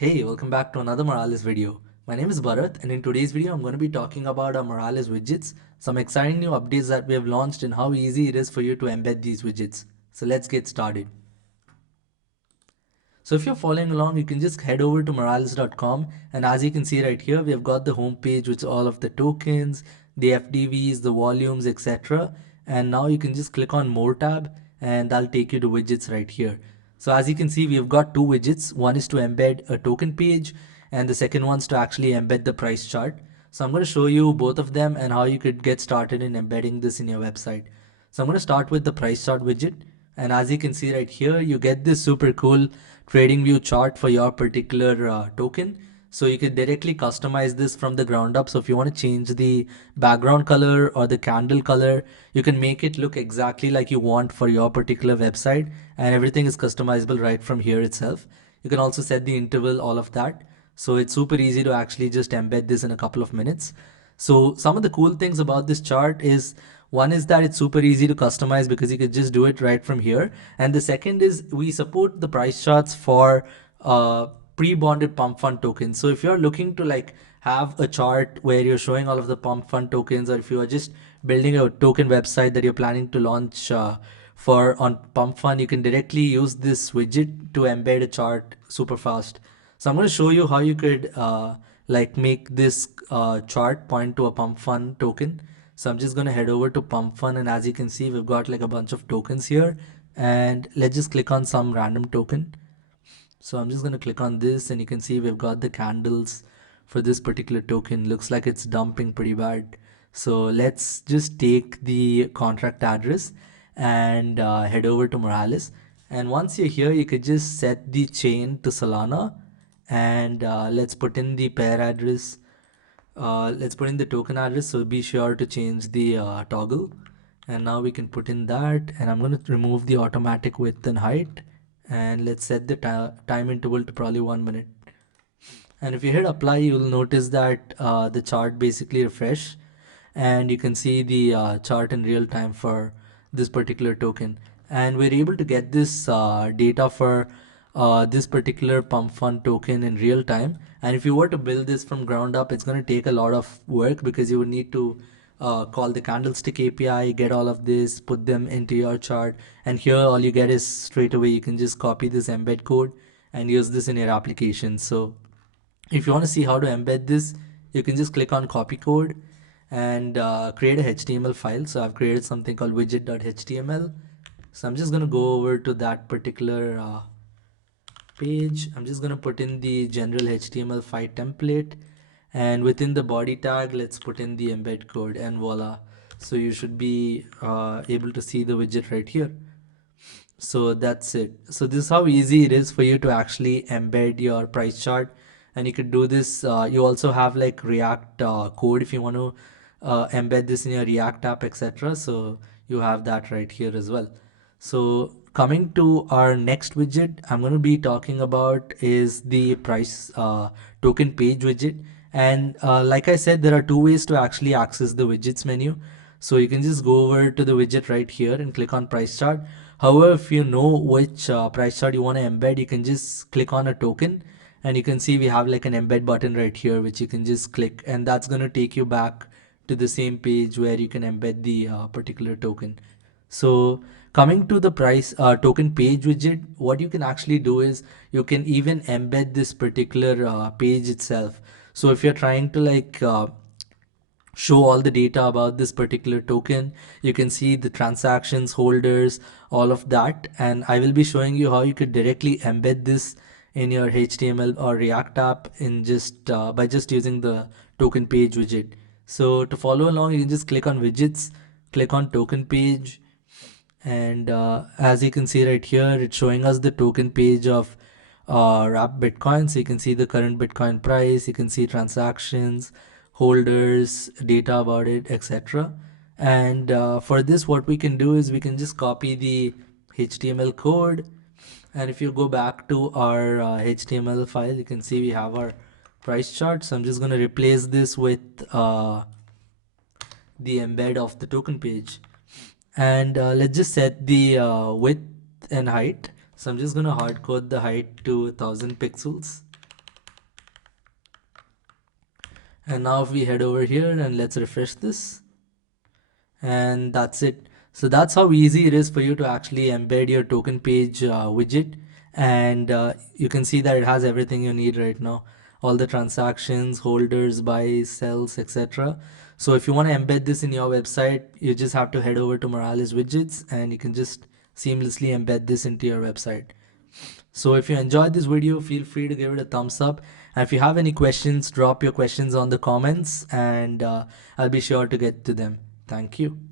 Hey, welcome back to another Moralis video. My name is Bharat, and in today's video I'm going to be talking about our Moralis widgets, some exciting new updates that we have launched and how easy it is for you to embed these widgets. So let's get started. So if you're following along, you can just head over to moralis.com, and as you can see right here, we have got the home page with all of the tokens, the FDVs, the volumes, etc. And now you can just click on more tab and that'll take you to widgets right here. So as you can see, we have got two widgets. One is to embed a token page and the second one's to actually embed the price chart. So I'm going to show you both of them and how you could get started in embedding this in your website. So I'm going to start with the price chart widget. And as you can see right here, you get this super cool TradingView chart for your particular token. So you can directly customize this from the ground up. So if you want to change the background color or the candle color, you can make it look exactly like you want for your particular website, and everything is customizable right from here itself. You can also set the interval, all of that. So it's super easy to actually just embed this in a couple of minutes. So some of the cool things about this chart is, one is that it's super easy to customize because you could just do it right from here. And the second is we support the price charts for pre-bonded pump fund tokens. So if you're looking to like have a chart where you're showing all of the pump fund tokens, or if you are just building a token website that you're planning to launch for on pump fund, you can directly use this widget to embed a chart super fast. So I'm going to show you how you could like make this chart point to a pump fund token. So I'm just going to head over to pump fund, and as you can see, we've got like a bunch of tokens here, and let's just click on some random token. So I'm just going to click on this, and you can see we've got the candles for this particular token. Looks like it's dumping pretty bad. So let's just take the contract address and head over to Moralis. And once you're here, you could just set the chain to Solana, and let's put in the pair address. Let's put in the token address, so be sure to change the toggle. And now we can put in that, and I'm going to remove the automatic width and height, and let's set the time interval to probably 1 minute. And if you hit apply, you'll notice that the chart basically refresh, and you can see the chart in real time for this particular token. And we're able to get this data for this particular pump fund token in real time. And if you were to build this from ground up, it's going to take a lot of work because you would need to call the candlestick API, get all of this, put them into your chart. And here all you get is straight away, you can just copy this embed code and use this in your application. So if you want to see how to embed this, you can just click on copy code and create a HTML file. So I've created something called widget.html. So I'm just going to go over to that particular page. I'm just going to put in the general HTML5 template, and within the body tag, let's put in the embed code, and voila. So you should be able to see the widget right here. So that's it. So this is how easy it is for you to actually embed your price chart, and you could do this. You also have like React code if you want to embed this in your React app, etc. So you have that right here as well. So coming to our next widget, I'm going to be talking about is the price token page widget. And like I said, there are two ways to actually access the widgets menu. So you can just go over to the widget right here and click on price chart. However, if you know which price chart you want to embed, you can just click on a token, and you can see we have like an embed button right here, which you can just click, and that's going to take you back to the same page where you can embed the particular token. So coming to the price token page widget, what you can actually do is you can even embed this particular page itself. So if you're trying to like show all the data about this particular token, you can see the transactions, holders, all of that. And I will be showing you how you could directly embed this in your HTML or React app in just by just using the token page widget. So to follow along, you can just click on widgets, click on token page, and as you can see right here, it's showing us the token page of wrap Bitcoin. So you can see the current Bitcoin price, you can see transactions, holders, data about it, etc. And for this, what we can do is we can just copy the HTML code, and if you go back to our HTML file, you can see we have our price chart. So I'm just going to replace this with the embed of the token page, and let's just set the width and height. So I'm just going to hard code the height to 1000 pixels, And now if we head over here and let's refresh this, and that's it. So that's how easy it is for you to actually embed your token page widget. And you can see that it has everything you need right now, all the transactions, holders, buys, sells, etc. So if you want to embed this in your website, you just have to head over to Moralis widgets and you can just seamlessly embed this into your website. So if you enjoyed this video, feel free to give it a thumbs up. And if you have any questions, drop your questions on the comments and I'll be sure to get to them. Thank you.